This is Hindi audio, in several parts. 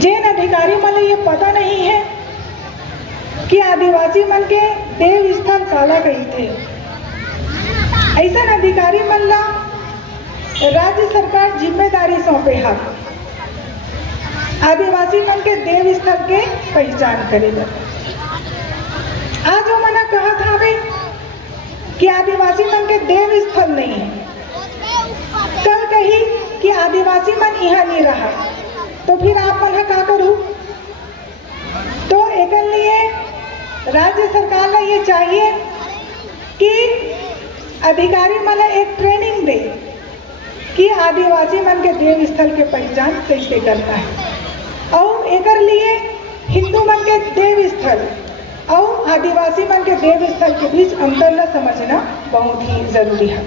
जैन अधिकारी मन ये पता नहीं है कि आदिवासी मन के देव स्थल काला कही थे। ऐसा अधिकारी मन ला राज्य सरकार जिम्मेदारी सौंपे है आदिवासी मन के देव स्थल के पहचान करेगा। आज वो मना कहा था वे कि आदिवासी मन के देव स्थल नहीं है, कल कही कि आदिवासी मन यहाँ नहीं रहा, तो फिर आप मन का करूँ? तो एक लिए राज्य सरकार ने ये चाहिए कि अधिकारी मन एक ट्रेनिंग दे कि आदिवासी मन के देव स्थल के पहचान कैसे करना है, और एक लिए हिंदू मन के देव स्थल और आदिवासी मन के देव स्थल के बीच अंतर ला समझना बहुत ही जरूरी है।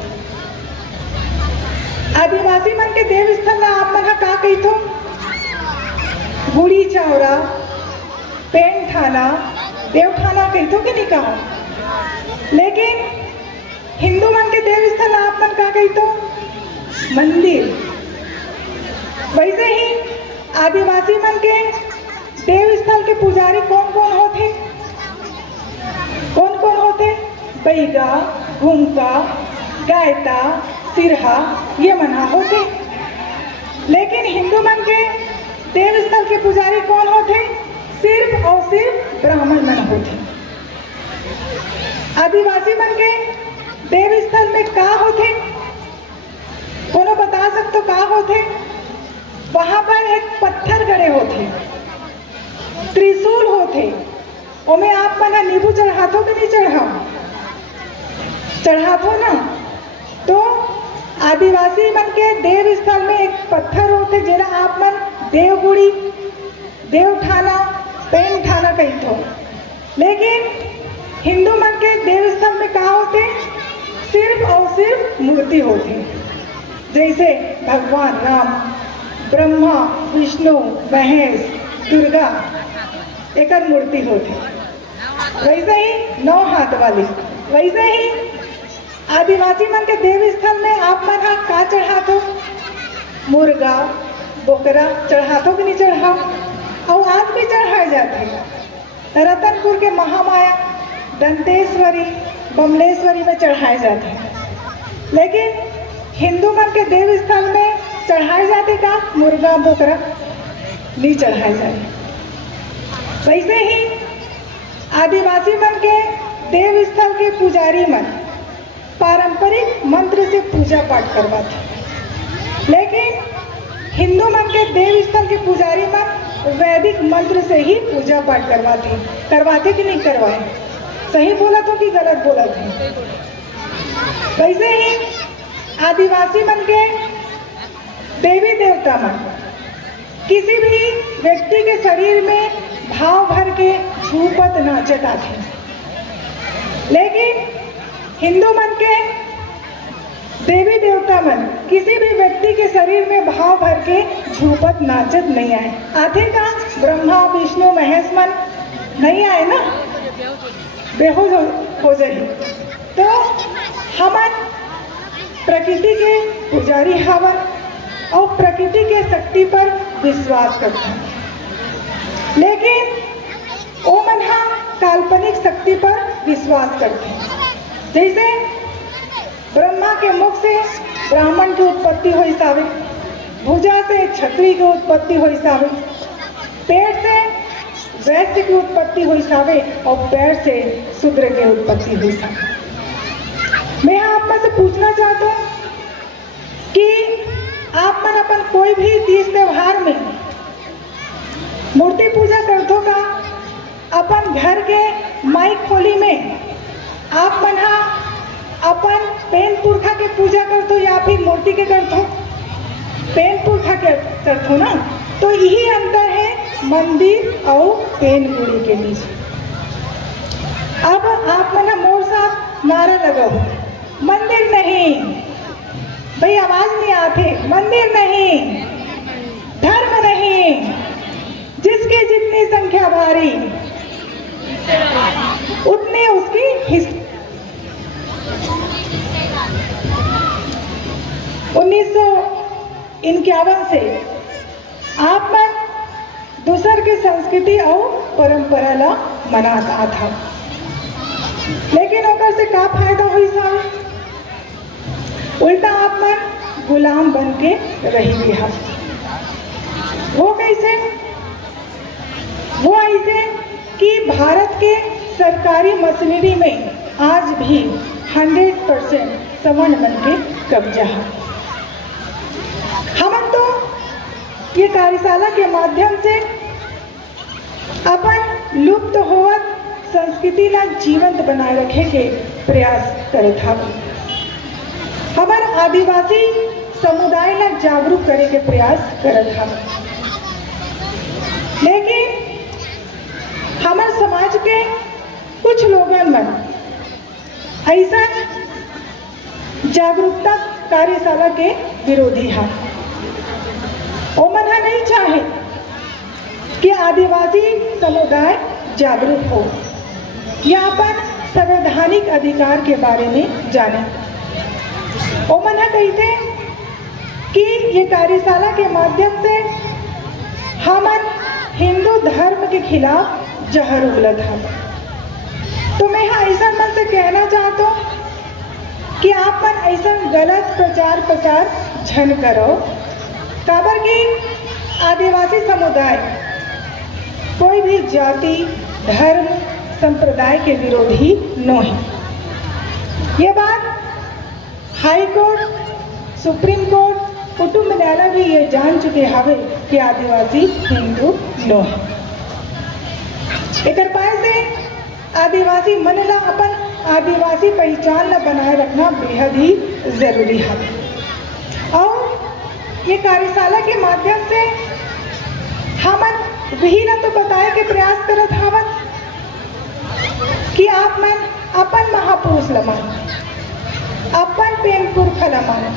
आदिवासी मन के देव स्थल ला आप मन का कही थो? गुड़ी चावरा, पेन थाना, देव थाना कही थो कि नहीं कहा? लेकिन हिंदू मन के देव स्थल आप मन का कही थो? मंदिर। वैसे ही आदिवासी मन के देव स्थल के पुजारी कौन कौन होते? कौन कौन होते? बैगा, घूमका, गायता, सिरहा, ये मना होते। लेकिन हिंदू मन के देव स्थल के पुजारी कौन होते? सिर्फ और सिर्फ ब्राह्मण मन होते। आदिवासी मन के देव स्थल में का होते? कोनो बता सकते का होते? वहां पर एक पत्थर गड़े होते, त्रिशूल होते, ओमे आप मना नींबू चढ़ाथो कि नहीं चढ़ाथो ना? तो आदिवासी मन के देव स्थल में एक पत्थर होते जेला आप मन देवगुड़ी, देव थाना, पेन थाना कही थो। लेकिन हिंदू मन के देव स्थल में का होते? सिर्फ और सिर्फ मूर्ति होती, जैसे भगवान राम, ब्रह्मा, विष्णु, महेश, दुर्गा एक मूर्ति होती। वैसे ही 9 हाथ वाली। वैसे ही आदिवासी मन के देव स्थल में आप मन का चढ़ाथो? मुर्गा, बोकरा चढ़ाथो कि नहीं चढ़ाओ? और आज भी चढ़ाए जाते। रतनपुर के महामाया, दंतेश्वरी, बमलेश्वरी में चढ़ाए जाते। लेकिन हिंदू मन के देव स्थल में चढ़ाए जाते का? मुर्गा, बोकरा नहीं चढ़ाए जाते। वैसे ही आदिवासी मन के देव स्थल के पुजारी मन पारंपरिक मंत्र से पूजा पाठ करवाते। लेकिन हिंदू मन के देव स्थल के पुजारी मन वैदिक मंत्र से ही पूजा पाठ करवाते कि नहीं करवाए? सही बोला तो कि गलत बोला था? वैसे ही आदिवासी मन के देवी देवता मन किसी भी व्यक्ति के शरीर में भाव भर के झूपत नाचत आते। लेकिन हिंदू मन के देवी देवता मन किसी भी व्यक्ति के शरीर में भाव भर के झूपत नाचत नहीं आए। आते का? ब्रह्मा, विष्णु, महेश मन नहीं आए ना, बेहोश हो जाए। तो हमन प्रकृति के पुजारी हवन और प्रकृति के शक्ति पर विश्वास करते हैं। लेकिन ओ मन काल्पनिक शक्ति पर विश्वास करते हैं। जैसे ब्रह्मा के मुख से ब्राह्मण की उत्पत्ति हुई सावे, भुजा से क्षत्रिय की उत्पत्ति हुई सावे, पेट से वैश्य की उत्पत्ति हुई सावे और पैर से शूद्र की उत्पत्ति हुई सावे। मैं आप में से पूछना चाहता हूँ कि आप मन अपन कोई भी तीज त्योहार में मूर्ति पूजा करते का? अपन घर के माई खोली में आप मन अपन पेन पुरखा के पूजा करते या फिर मूर्ति के करते? पेन पुरखा के करते ना। तो यही अंतर है मंदिर और पेन गुड़ी के बीच। अब आप मन मोर साथ नारा लगाओ, मंदिर नहीं। भाई आवाज नहीं आते। मंदिर नहीं, धर्म नहीं, जिसकी जितनी संख्या भारी उतनी उसकी हिस्सा। 1951 से आप मन दूसर के संस्कृति और परंपरा ला मनात था। लेकिन ओकर से का फायदा हुई साहब? उल्टा आप मन गुलाम बन के रही बिहा। वो कैसे? वो ऐसे कि भारत के सरकारी मशीनरी में आज भी 100% सवर्ण मन के कब्जा है। हम तो ये कार्यशाला के माध्यम से अपन लुप्त होवत संस्कृति ला जीवंत बनाए रखे के प्रयास करत हवन। हमार आदिवासी समुदाय ला जागरूक करे के प्रयास करत हवन। लेकिन हमार समाज के कुछ लोगन मन ऐसा जागरूकता कार्यशाला के विरोधी है। वो मन नहीं चाहे कि आदिवासी समुदाय जागरूक हो या अपन संवैधानिक अधिकार के बारे में जाने। वो मन कहते कि ये कार्यशाला के माध्यम से हमन हिंदू धर्म के खिलाफ जहर उगलत है। तो मैं ऐसा मन से कहना चाहता हूँ कि आप मन ऐसा गलत प्रचार प्रसार झन करो। काबर की आदिवासी समुदाय कोई भी जाति धर्म संप्रदाय के विरोधी न है। ये बात हाई कोर्ट सुप्रीम कोर्ट कुटुंब न्यायालय भी ये जान चुके हवे कि आदिवासी हिंदू न है। एक पाए से आदिवासी मन ला अपन आदिवासी पहचान ला बनाए रखना बेहद ही जरूरी है। और ये कार्यशाला के माध्यम से हमन वही ना तो बताए के प्रयास करत हवन कि आप मन अपन महापुरुष ला मानो, अपन पेन पुरखा ला मानो,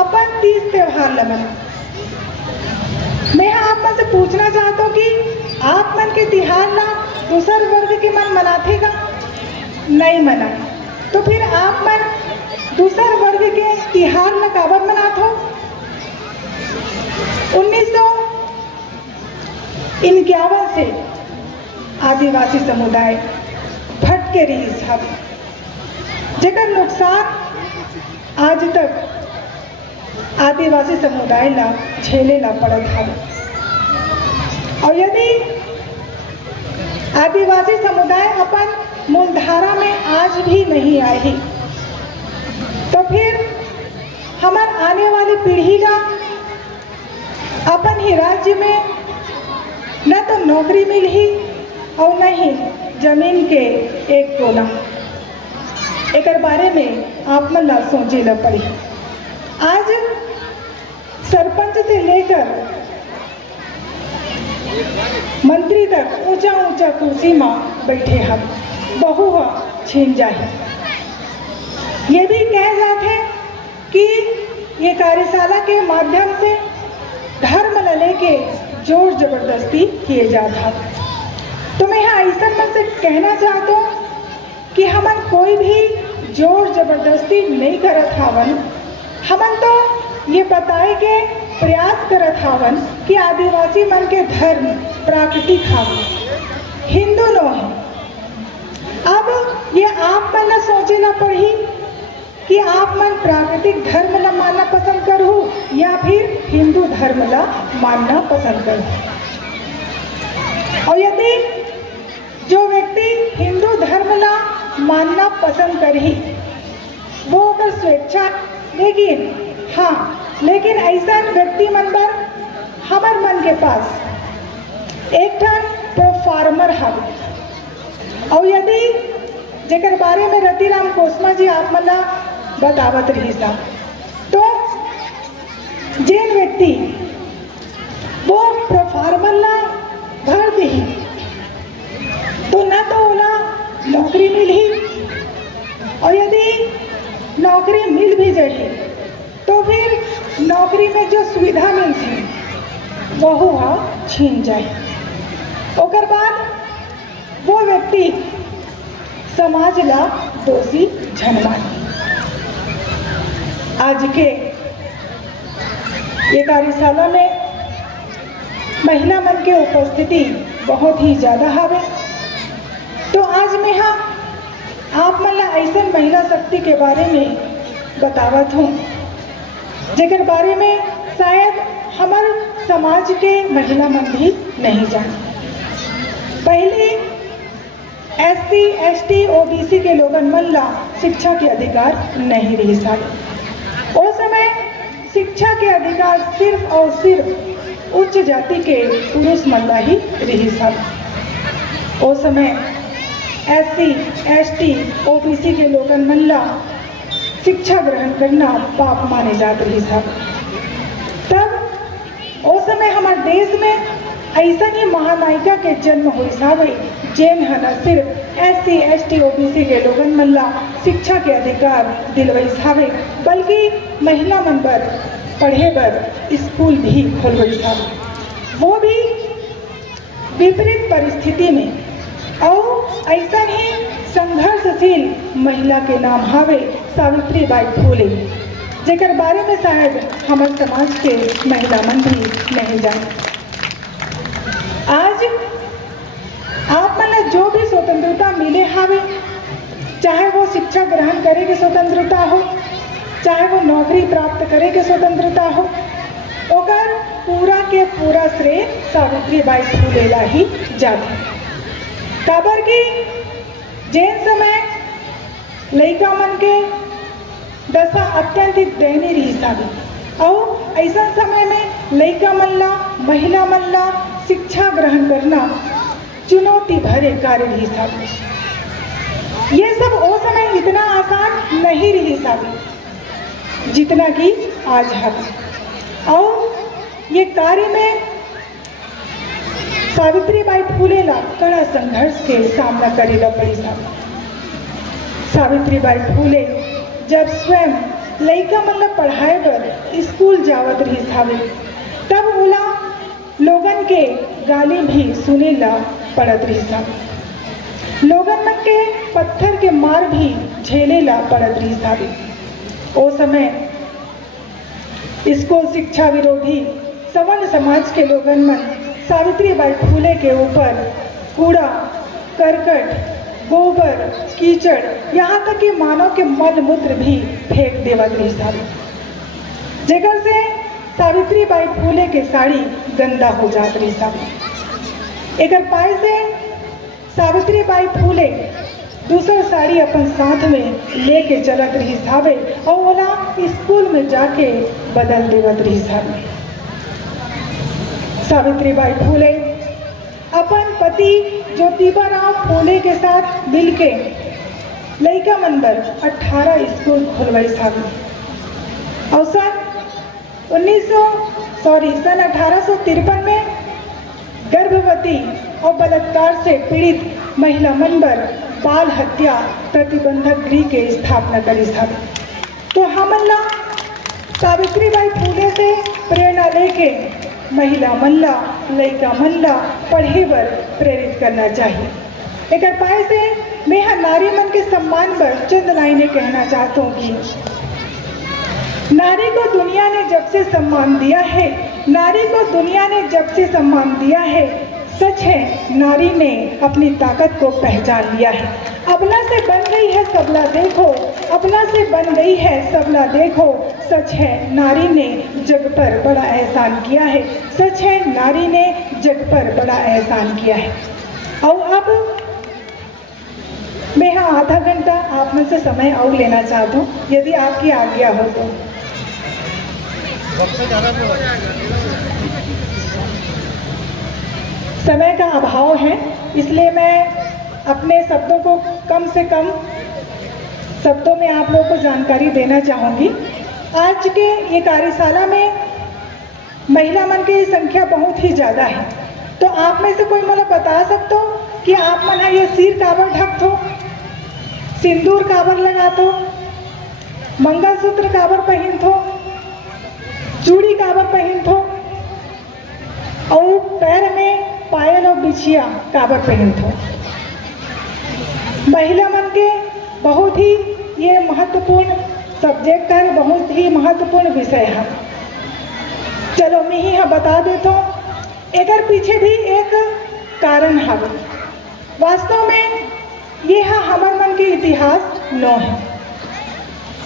अपन तीज त्योहार ला मानो। मैं आप मन से पूछना चाहता हूँ कि आप मन के तिहार ला दूसर वर्ग के मन मनाथे का? नहीं मना। तो फिर आप मन दूसर वर्ग के तिहार ला काबर मनात हो? 1951 से आदिवासी समुदाय भटके रही सब, जेकर नुकसान आज तक आदिवासी समुदाय ला झेले ला पड़त है। और यदि आदिवासी समुदाय अपन मूलधारा में आज भी नहीं आई तो फिर हमार आने वाली पीढ़ी का अपन ही राज्य में न तो नौकरी मिली और न ही जमीन के एक कोना। एक बारे में आप मन ला सोचे ला पड़ी। आज सरपंच से लेकर मंत्री तक ऊंचा ऊंचा कुर्सी में बैठे हम बहु छीन जाए। ये भी कह जाते हैं कि ये कार्यशाला के माध्यम से धर्म ला लेके जोर जबरदस्ती किए जाता। तो मैं यहाँ ऐसा मन से कहना चाहता हूँ कि हमन कोई भी जोर जबरदस्ती नहीं करत हावन। हमन तो ये बताए के प्रयास करत हावन कि आदिवासी मन के धर्म प्राकृतिक हावन, हिंदू नो है। अब ये आप मन ला सोचे ना पड़ी कि आप मन प्राकृतिक धर्म ला मानना पसंद करू या फिर हिंदू धर्म ला मानना पसंद करू। और यदि जो व्यक्ति हिंदू धर्म ला मानना पसंद करी वो अगर स्वेच्छा, लेकिन ऐसा व्यक्ति मन पर हमार मन के पास एक प्रोफार्मर है। और यदि जेकर बारे में रतिराम कोसमा जी आप मन ला बतावत रही सा, तो जेन व्यक्ति वो प्रोफार्मर ला भर दी तो न तो ओला नौकरी मिली, और यदि नौकरी मिल भी जाए तो फिर नौकरी में जो सुविधा मिलती वह छीन जाए। ओकर बाद वो व्यक्ति समाज ला दोषी झनमानी। आज के ये कार्यशाला में महिला मन के उपस्थिति बहुत ही ज़्यादा हवे। तो आज मैं आप मन ला ऐसा महिला शक्ति के बारे में बतावत हूँ जेकर बारे में शायद हमारे समाज के महिला मन भी नहीं जाने। पहले SC ST OBC के लोगन मन ला शिक्षा के अधिकार नहीं रही साले। उस समय शिक्षा के अधिकार सिर्फ और सिर्फ उच्च जाति के पुरुष मन ला ही रही साले। उस समय SC ST OBC के लोगन मन ला शिक्षा ग्रहण करना पाप माने जात रही साले। तब उस समय हमारे देश में ऐसा ही महानायिका के जन्म हुई सावे जेन है न सिर्फ SC ST OBC के लोगन मन ला शिक्षा के अधिकार दिलवई सावे बल्कि महिला मन बर पढ़े बर स्कूल भी खोलवई सावे, वो भी विपरीत परिस्थिति में। और ऐसा ही संघर्षशील महिला के नाम हावे सावित्री बाई फूले जेकर बारे में शायद हमारे समाज के महिला मन भी नहीं जाने। आज आप मन जो भी स्वतंत्रता मिले हावे, चाहे वो शिक्षा ग्रहण करे के स्वतंत्रता हो, चाहे वो नौकरी प्राप्त करे के स्वतंत्रता हो, ओकर पूरा के पूरा श्रेय सावित्री बाई फूले ला ही जाथे। काबर की जेन समय लइका मन के दशा अत्यंत दयनीय रही सावी और ऐसा समय में लइका मन ला महिला मन ला शिक्षा ग्रहण करना चुनौती भरे कार्य रही सावी। ये सब वो समय इतना आसान नहीं रही सावी जितना कि आज है। और ये कार्य में सावित्री बाई फूले ला कड़ा संघर्ष के सामना करेला पड़ी सावी। सावित्री बाई फूले जब स्वयं लइका मन ला पढ़ाए बर स्कूल जावत रही सावी तब ओला लोगन के गाली भी सुने ला पड़त रही सावी। लोगन मन के पत्थर के मार भी झेले ला पड़त रही सावी। ओ समय स्कूल शिक्षा विरोधी सवर्ण समाज के लोगन मन सावित्री बाई फूले के ऊपर कूड़ा करकट गोबर कीचड़ यहाँ तक कि मानव के मल मूत्र भी फेंक देवत रही सावी, जेकर से सावित्री बाई फूले के साड़ी गंदा हो जात रही सावी। एकर पाए से सावित्री बाई फूले दूसरा साड़ी अपन साथ में लेके चलत रही सावे और ओला स्कूल में जाके बदल देवत रही सावी। सावित्री बाई फूले अपन पति ज्योतिबा फूले के साथ मिलके लइका मन बर 18 स्कूल खोलवाई सावी और सन 1853 में गर्भवती और बलात्कार से पीड़ित महिला मन बर बाल हत्या प्रतिबंधक गृह के स्थापना करी सावी। तो हमन ला सावित्री बाई फूले से प्रेरणा लेके महिला मन ला लइका मन ला पढ़े बर प्रेरित करना चाहिए। एक पाए से मैं नारी मन के सम्मान पर चंद लाइनें कहना चाहता हूँ कि नारी को दुनिया ने जब से सम्मान दिया है, नारी को दुनिया ने जब से सम्मान दिया है, सच है नारी ने अपनी ताकत को पहचान लिया है। अपना से बन गई है सबला देखो, अपना से बन गई है सबला देखो, सच है नारी ने जग पर बड़ा एहसान किया है, सच है नारी ने जग पर बड़ा एहसान किया है। और अब मैं यहाँ आधा घंटा आप में से समय और लेना चाहता हूँ, यदि आपकी आज्ञा हो तो। समय का अभाव है, इसलिए मैं अपने शब्दों को कम से कम शब्दों में आप लोगों को जानकारी देना चाहूँगी। आज के ये कार्यशाला में महिला मन की संख्या बहुत ही ज़्यादा है, तो आप में से कोई मुझे बता सकते हो कि आप मन ये सिर काबर ढकत हो, सिंदूर काबर लगात हो, मंगलसूत्र काबर पहनत हो, चूड़ी काबर पहनत हो और पैर में पायल और बिछिया काबर पहनत हो। महिला मन के बहुत ही ये महत्वपूर्ण सब्जेक्ट है, बहुत ही महत्वपूर्ण विषय है। चलो मैं ही बता देता हूँ एकर पीछे भी एक कारण है। वास्तव में ये हमर मन के इतिहास न है।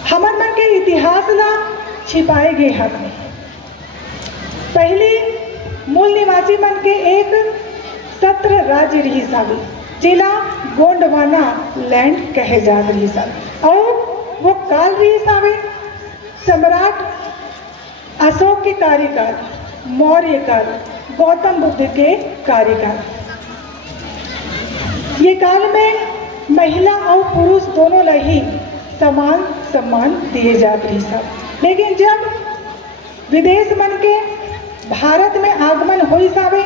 हमर मन के इतिहास ला छिपाए गए हमें। पहली मूल निवासी मन के एक सत्र राज्य रही साबी, जिला गोंडवाना लैंड कहे जात रही साबी। और वो काल रही साबी सम्राट अशोक के कार्यकाल, मौर्य काल, गौतम बुद्ध के कार्यकाल। ये काल में महिला और पुरुष दोनों ला ही समान सम्मान दिए जाते रही सब। लेकिन जब विदेश मन के भारत में आगमन हुई साबे,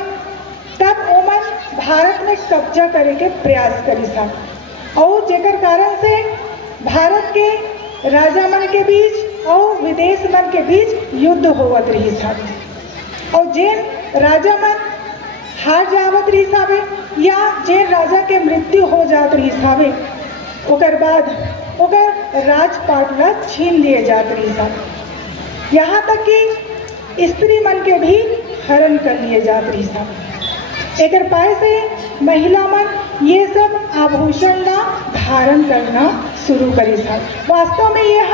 तब ओमन भारत में कब्जा करे के प्रयास करी साब। और जेकर कारण से भारत के राजा मन के बीच और विदेश मन के बीच युद्ध होवत रही साबे। और जेन राजा मन हार जावत रही साबे या जेन राजा के मृत्यु हो जात रही साबे, ओकर बाद ओकर राजपाट ला छीन लिए जात रही साबे। यहाँ तक कि स्त्री मन के भी हरण कर लिए जात रही साबे। एकर पाए से महिला मन ये सब आभूषण ला धारण करना शुरू करी साबे। वास्तव में यह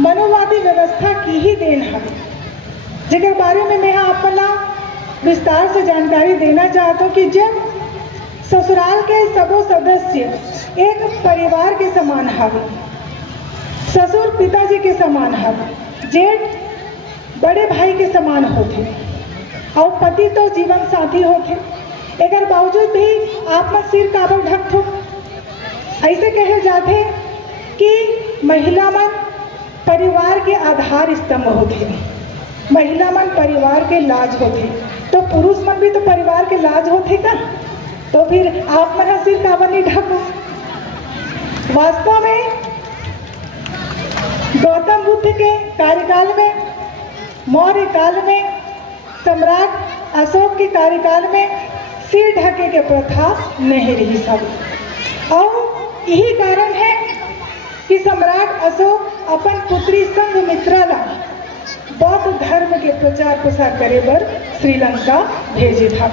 मनोवादी व्यवस्था की ही देन है, जेकर बारे में मैं आपला विस्तार से जानकारी देना चाहता हूँ कि जब ससुराल के सबो सदस्य एक परिवार के समान हवे, ससुर पिताजी के समान हवे, जेठ बड़े भाई के समान होते और पति तो जीवन साथी होते। एकर बावजूद भी आप मन सिर काबर ढकथो। ऐसे कहे जाते कि महिला मन परिवार के आधार स्तंभ होते, महिला मन परिवार के लाज होते, तो पुरुष मन भी तो परिवार के लाज होते का, तो फिर आप मन सिर काबर नहीं ढको। वास्तव में गौतम बुद्ध के कार्यकाल में, मौर्य काल में, सम्राट अशोक के कार्यकाल में सिर ढके के प्रथा नहीं रही सब। और यही कारण है कि सम्राट अशोक अपन पुत्री संघमित्रा ला बौद्ध धर्म के प्रचार प्रसार करे बर श्रीलंका भेजे था।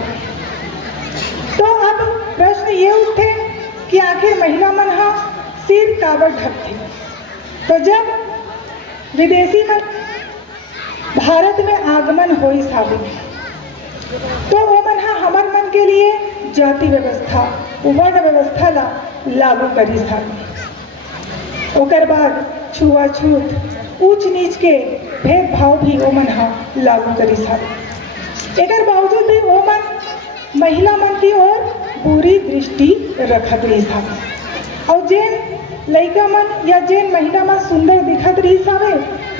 तो अब प्रश्न ये उठे कि आखिर महिला मन सिर काबर ढकथे। तो जब विदेशी मन भारत में आगमन होई साबे, तो वो मन हमर मन के लिए जाति व्यवस्था, वर्ण व्यवस्था ला लागू करी साबे। ओकर बाद छुआछूत, ऊंच नीच के भेदभाव भी वो मन लागू करी साबे। एकर बावजूद भी वो मन महिला मन की ओर बुरी दृष्टि रखत रही साबे। और जेन लड़का मन या जेन महिला मन सुंदर दिखत रही साबे,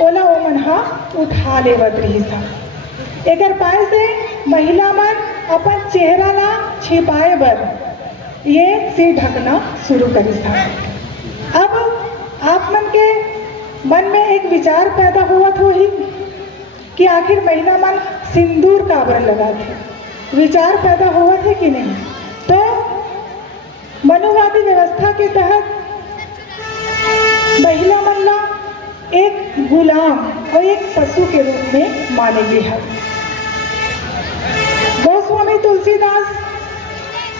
ओला वो मन उठा लेवत रही साबे। एकर पाए से महिला मन अपन चेहरा ला छिपाए बर ये सिर ढकना शुरू करी साबे। अब आप मन के मन में एक विचार पैदा हुआ ही कि आखिर महिला मन सिंदूर काबर लगाथे। विचार पैदा हुआ थे कि नहीं? तो मनोवादी व्यवस्था के तहत महिला मन ला एक गुलाम और एक पशु के रूप में माने गए हैं। गोस्वामी तुलसीदास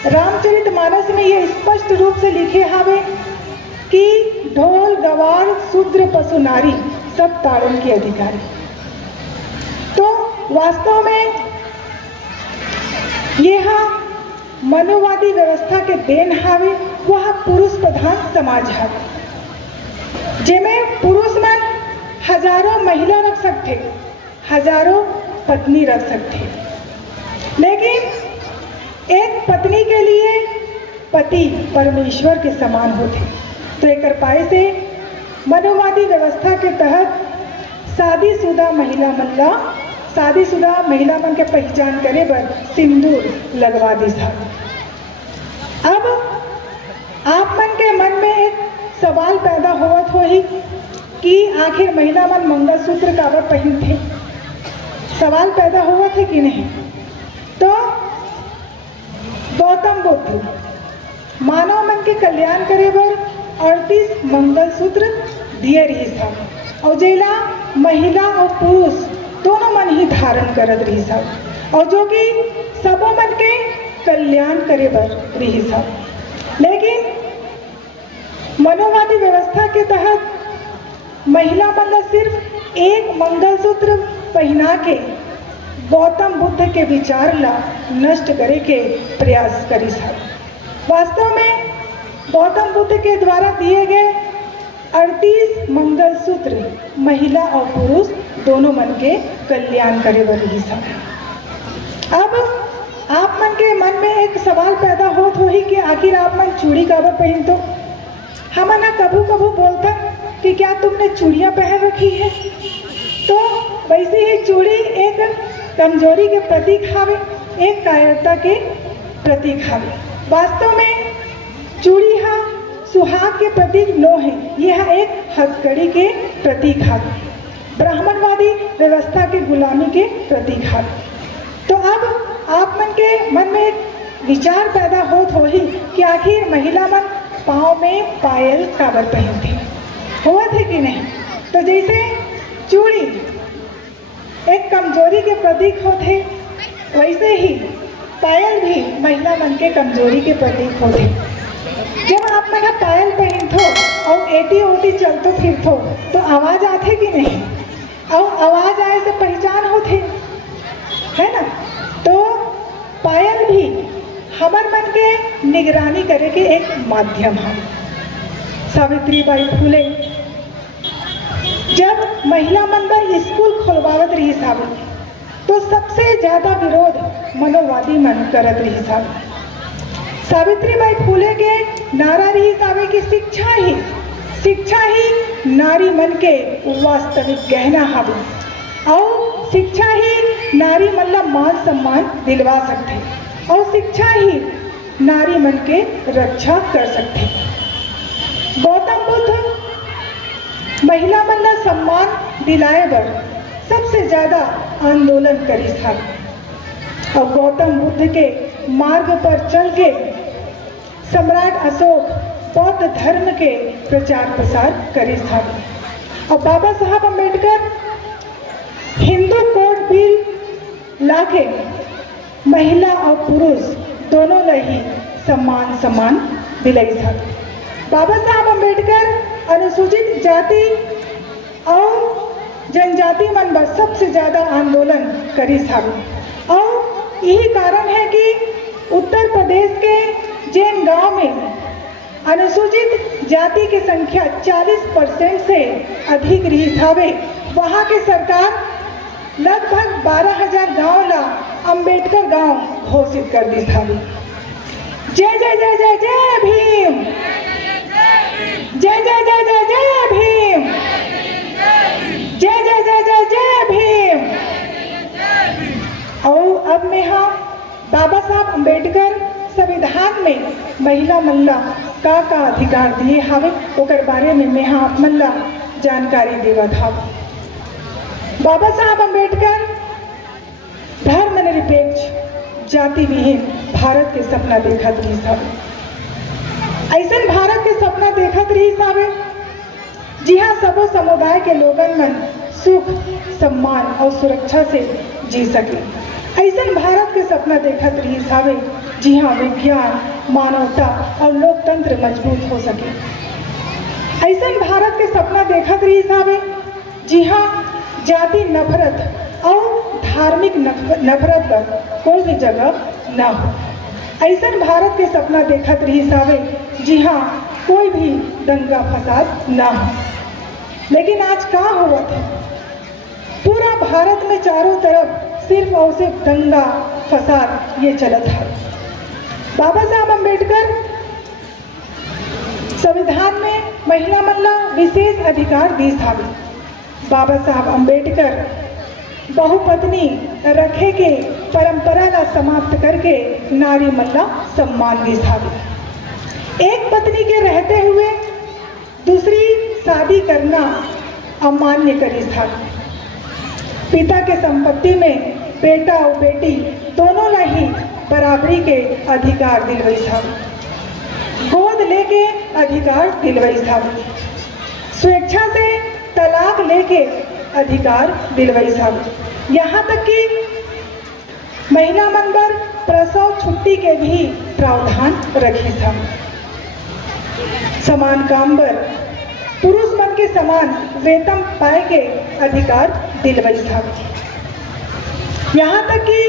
रामचरितमानस में ये स्पष्ट रूप से लिखे हावे कि ढोल गवार शूद्र पशु नारी सब ताड़न के अधिकारी। तो वास्तव में यह मनोवादी व्यवस्था के देन हावे, वह पुरुष प्रधान समाज हावे, जेमें पुरुष मन हजारों महिला रख सकते, हजारों पत्नी रख सकते, लेकिन एक पत्नी के लिए पति परमेश्वर के समान होते। तो एक पाए से मनोवादी व्यवस्था के तहत शादीशुदा महिला मन के पहचान करे बर सिंदूर लगवा दी साहब। अब आप मन के मन में एक सवाल पैदा होवत होही कि आखिर महिला मन मंगलसूत्र काबर पहनथे। सवाल पैदा हुआ थे कि नहीं? तो गौतम बुद्ध मानव मन के कल्याण करे बर 38 मंगलसूत्र दिए रही साहब, और जेला महिला और पुरुष दोनों मन ही धारण करत रही साहब, और जो कि सबो मन के कल्याण करे बर रही सब। लेकिन मनोवादी व्यवस्था के तहत महिला मन ला सिर्फ एक मंगलसूत्र पहना के गौतम बुद्ध के विचार ला नष्ट करे के प्रयास करी सब। वास्तव में गौतम बुद्ध के द्वारा दिए गए 38 मंगलसूत्र महिला और पुरुष दोनों मन के कल्याण करे बर रही सब। अब आप मन के मन में एक सवाल पैदा होत होही कि आखिर आप मन चूड़ी काबर पहन तो। हम ना कभू कभू बोलते कि क्या तुमने चूड़ियाँ पहन रखी है। तो वैसे ही चूड़ी एक कमजोरी के प्रतीक हावे, एक कायरता के प्रतीक हावे। वास्तव में चूड़ी हा सुहाग के प्रतीक नो है, यह एक हथकड़ी के प्रतीक हावे, ब्राह्मणवादी व्यवस्था के गुलामी के प्रतीक हावे। तो अब आप मन के मन में एक विचार पैदा होत होही कि आखिर महिला मन पाँव में पायल काबर पहनते हुआ थे कि नहीं। तो जैसे चूड़ी एक कमजोरी के प्रतीक होते, वैसे ही पायल भी महिला मन के कमजोरी के प्रतीक होते। जब आप मन पायल पहनथो और एटी ओटी चलतो फिरथो तो आवाज आते कि नहीं, और आवाज आए से पहचान होते है ना। तो पायल भी हमर मन के निगरानी करे के एक माध्यम है। सावित्रीबाई फुले जब महिला मन बर स्कूल खोलवावत रही साहब तो सबसे ज्यादा विरोध मनोवादी मन करत रही साहब। सावित्रीबाई फुले के नारा रही साहब की शिक्षा ही नारी मन के वास्तविक गहना हावे और शिक्षा ही नारी मन ला मान सम्मान दिलवा सकते और शिक्षा ही नारी मन के रक्षा कर सकते। गौतम बुद्ध महिला मन ला सम्मान दिलाए बर सबसे ज्यादा आंदोलन करी था और गौतम बुद्ध के मार्ग पर चल के सम्राट अशोक बौद्ध धर्म के प्रचार प्रसार करे था। और बाबा साहब अम्बेडकर हिंदू कोड बिल लाके महिला और पुरुष दोनों ला ही सम्मान दिलाई था। बाबा साहब अम्बेडकर अनुसूचित जाति और जनजाति मन पर सबसे ज्यादा आंदोलन करी था। और यही कारण है कि उत्तर प्रदेश के जैन गांव में अनुसूचित जाति की संख्या 40% से अधिक रही थावे। वहाँ की सरकार लगभग 12,000 गांव ला अम्बेडकर गांव घोषित कर दी था। जय जय जय जय जय भीम, जय जय जय जय जय भीम, जय जय जय जय जय भीम। और अब में हाँ बाबा साहब अम्बेडकर संविधान में महिला मन ला का अधिकार दिए हावे ओकर बारे में मैं आप मन ला जानकारी देवत हाव। बाबा साहब अम्बेडकर धर्मनिरपेक्ष जाति विहीन भारत के सपना देखत रही सावे। ऐसा भारत के सपना देखत रही सावे जी हाँ सबो समुदाय के लोगन मन सुख सम्मान और सुरक्षा से जी सके। ऐसा भारत के सपना देखत रही सावे जी हाँ विज्ञान मानवता और लोकतंत्र मजबूत हो सके। ऐसा भारत के सपना देखत रही सावे जी हाँ जाति नफरत और धार्मिक नफरत पर कोई भी जगह न हो। ऐसा भारत के सपना देखत रही सावे जी हाँ कोई भी दंगा फसाद न हो। लेकिन आज क्या हुआ था, पूरा भारत में चारों तरफ सिर्फ और सिर्फ दंगा फसाद ये चलत है। बाबा साहब अम्बेडकर संविधान में महिला मन ला विशेष अधिकार दी था। बाबा साहब अम्बेडकर बहुपत्नी रखे के परंपरा ला समाप्त करके नारी मन ला सम्मान दी था। एक पत्नी के रहते हुए दूसरी शादी करना अमान्य करी था। पिता के संपत्ति में बेटा और बेटी दोनों ला ही बराबरी के अधिकार दिलवाई था। गोद लेके अधिकार दिलवाई था। स्वेच्छा से तलाक लेके अधिकार दिलवाई था। यहाँ तक कि महिला मन पर प्रसव छुट्टी के भी प्रावधान रखे था। समान काम पर पुरुष मन के समान वेतन पाए के अधिकार दिलवाई था। यहाँ तक कि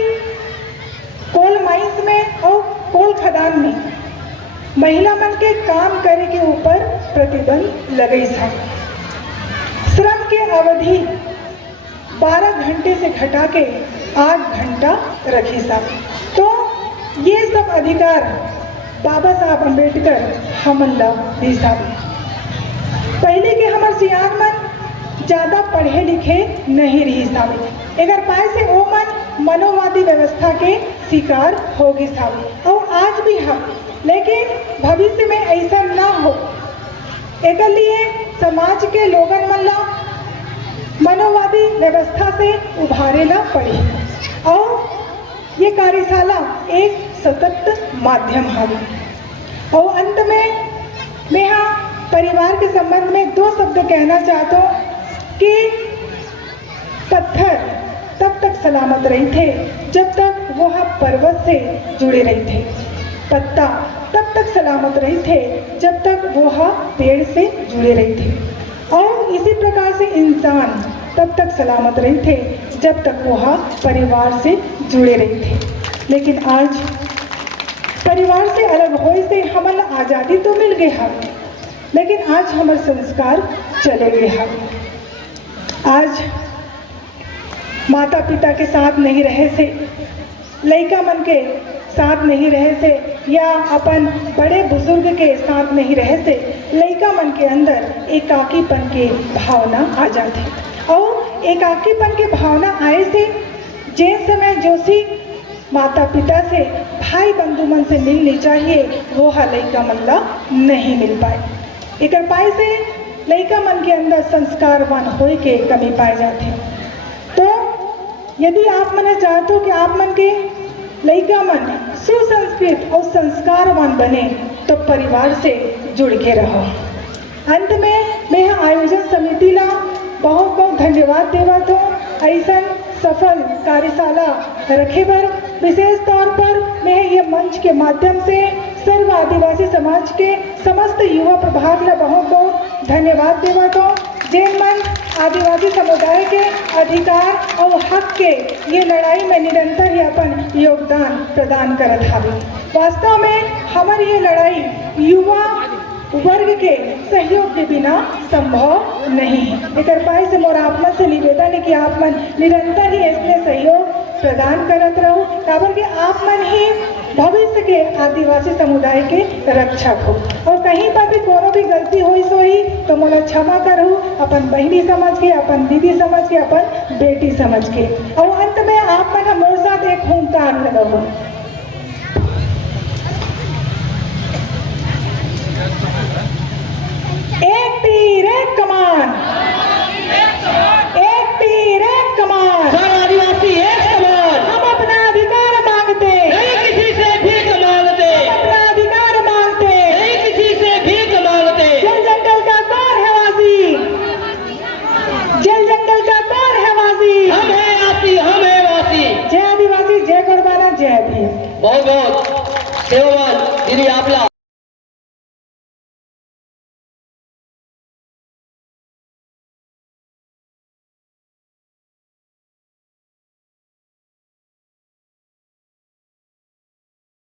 कोल माइंस में और कोल खदान में महिला मन के काम करे के ऊपर प्रतिबंध लगई था। श्रम के अवधि 12 घंटे से घटा के 8 घंटा रखी साहब। तो ये सब अधिकार बाबा साहब अम्बेडकर हमन ला दी साहब। पहले के हमार सियान मन ज़्यादा पढ़े लिखे नहीं रही साहब। अगर पाए से ओ मन मनोवादी व्यवस्था के शिकार होगी साहब। और आज भी हम, लेकिन भविष्य में ऐसा ना हो, एक लिए समाज के लोगन मन ला मनोवादी व्यवस्था से उभारे ला पड़ी। और ये कार्यशाला एक सतत माध्यम है। और अंत में मैं यहाँ परिवार के संबंध में 2 शब्द कहना चाहता हूँ कि पत्थर तब तक सलामत रही थे जब तक वो पर्वत से जुड़े रहे थे। पत्ता तब तक सलामत रही थे जब तक वो पेड़ से जुड़े रहे थे। और इसी प्रकार से इंसान तब तक सलामत रहे थे जब तक वो परिवार से जुड़े रहे थे। लेकिन आज परिवार से अलग होए से हमें आज़ादी तो मिल गई है, लेकिन आज हमारे संस्कार चले गए हैं। आज माता पिता के साथ नहीं रहे से, लड़का मन के साथ नहीं रहे से, या अपन बड़े बुजुर्ग के साथ नहीं रहे से लड़का मन के अंदर एकाकीपन के भावना आ जाती। और एकाकीपन के भावना आए से जिस समय जोशी माता पिता से, भाई बंधु मन से मिलनी चाहिए, वो लड़का मन ला नहीं मिल पाए। एक पाए से लड़का मन के अंदर संस्कारवान होए के कमी पाए जाते। तो यदि आप मन चाहते हो कि आप मन के लड़का मन सुसंस्कृत और संस्कारवान बने, तो परिवार से जुड़ के रहो। अंत में मैं आयोजन समिति ला बहुत बहुत धन्यवाद देवत हूँ। ऐसा सफल कार्यशाला रखे पर विशेष तौर पर मैं ये मंच के माध्यम से सर्व आदिवासी समाज के समस्त युवा प्रभाग ला बहुत बहुत धन्यवाद देवत हूँ। जिन मन आदिवासी समुदाय के अधिकार और हक के ये लड़ाई में निरंतर ही अपन योगदान प्रदान करत हावी। वास्तव में हमारी ये लड़ाई युवा वर्ग के सहयोग के बिना संभव नहीं है। एक पाई से मोर आप मन से निवेदन है कि आप मन निरंतर ही इसमें सहयोग प्रदान करत रहो, काबर कि आप मन ही भविष्य के आदिवासी समुदाय के रक्षक हो। और कहीं पर भी कोनो भी गलती हुई सोई तो मोला क्षमा करो, अपन बहनी समझ के, अपन दीदी समझ के, अपन बेटी समझ के। और अंत में आप मन हमारे साथ एक हुंकार लगाओ। एक तीर एक कमान, एक तीर एक कमान, हर आदिवासी एक समान। हम अपना अधिकार मांगते, नहीं किसी से भीख मांगते, हम अपना अधिकार मांगते, नहीं किसी से भीख मांगते। जल जंगल का कौन है वासी, जल जंगल का कौन है वासी, हम है आसी, हम है वासी। जय आदिवासी, जय कुर्बाना, जय भीम। बहुत बहुत सेवावान दीदी आपला।